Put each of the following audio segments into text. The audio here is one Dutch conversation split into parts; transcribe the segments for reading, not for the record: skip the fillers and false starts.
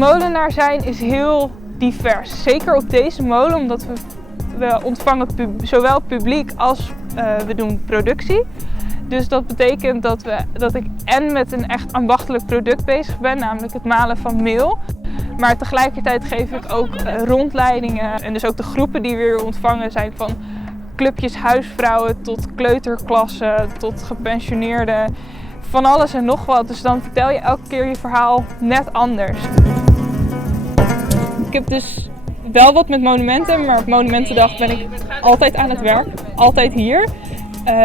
molenaar zijn is heel divers. Zeker op deze molen, omdat we ontvangen zowel publiek als we doen productie. Dus dat betekent dat ik en met een echt ambachtelijk product bezig ben, namelijk het malen van meel. Maar tegelijkertijd geef ik ook rondleidingen. En dus ook de groepen die we weer ontvangen zijn van clubjes huisvrouwen tot kleuterklassen, tot gepensioneerden. Van alles en nog wat. Dus dan vertel je elke keer je verhaal net anders. Ik heb dus wel wat met monumenten, maar op Monumentendag ben ik altijd aan het werk. Altijd hier.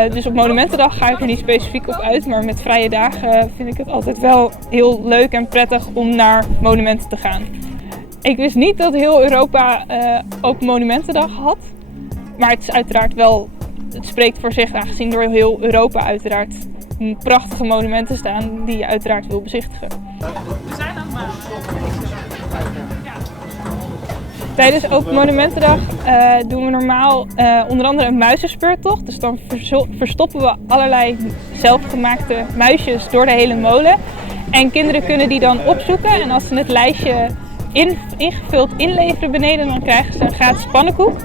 Dus op Monumentendag ga ik er niet specifiek op uit, maar met vrije dagen vind ik het altijd wel heel leuk en prettig om naar monumenten te gaan. Ik wist niet dat heel Europa ook Monumentendag had, maar het is uiteraard wel, het spreekt voor zich aangezien door heel Europa uiteraard prachtige monumenten staan die je uiteraard wil bezichtigen. We zijn aan het maken. Tijdens Open Monumentendag doen we normaal onder andere een muizenspeurtocht. Dus dan verstoppen we allerlei zelfgemaakte muisjes door de hele molen. En kinderen kunnen die dan opzoeken en als ze het lijstje ingevuld inleveren beneden, dan krijgen ze een gratis pannenkoek.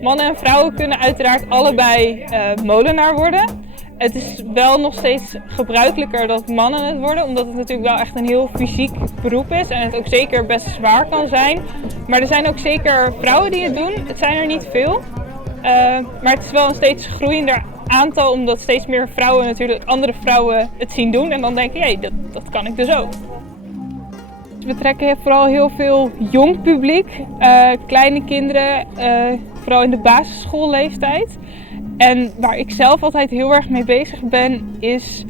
Mannen en vrouwen kunnen uiteraard allebei molenaar worden. Het is wel nog steeds gebruikelijker dat mannen het worden, omdat het natuurlijk wel echt een heel fysiek beroep is en het ook zeker best zwaar kan zijn. Maar er zijn ook zeker vrouwen die het doen. Het zijn er niet veel, maar het is wel een steeds groeiender aantal, omdat steeds meer vrouwen natuurlijk andere vrouwen het zien doen en dan denken, jee, dat kan ik dus ook. We trekken vooral heel veel jong publiek, kleine kinderen, vooral in de basisschoolleeftijd. En waar ik zelf altijd heel erg mee bezig ben, is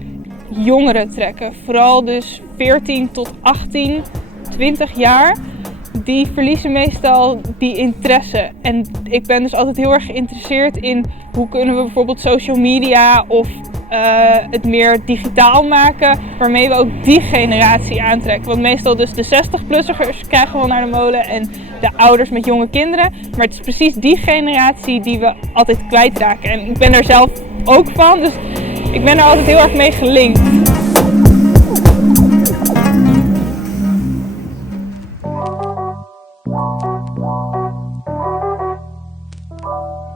jongeren trekken. Vooral dus 14 tot 18, 20 jaar. Die verliezen meestal die interesse. En ik ben dus altijd heel erg geïnteresseerd in hoe kunnen we bijvoorbeeld social media of het meer digitaal maken, waarmee we ook die generatie aantrekken. Want meestal dus de 60-plussers krijgen we naar de molen en de ouders met jonge kinderen. Maar het is precies die generatie die we altijd kwijtraken. En ik ben er zelf ook van, dus ik ben er altijd heel erg mee gelinkt.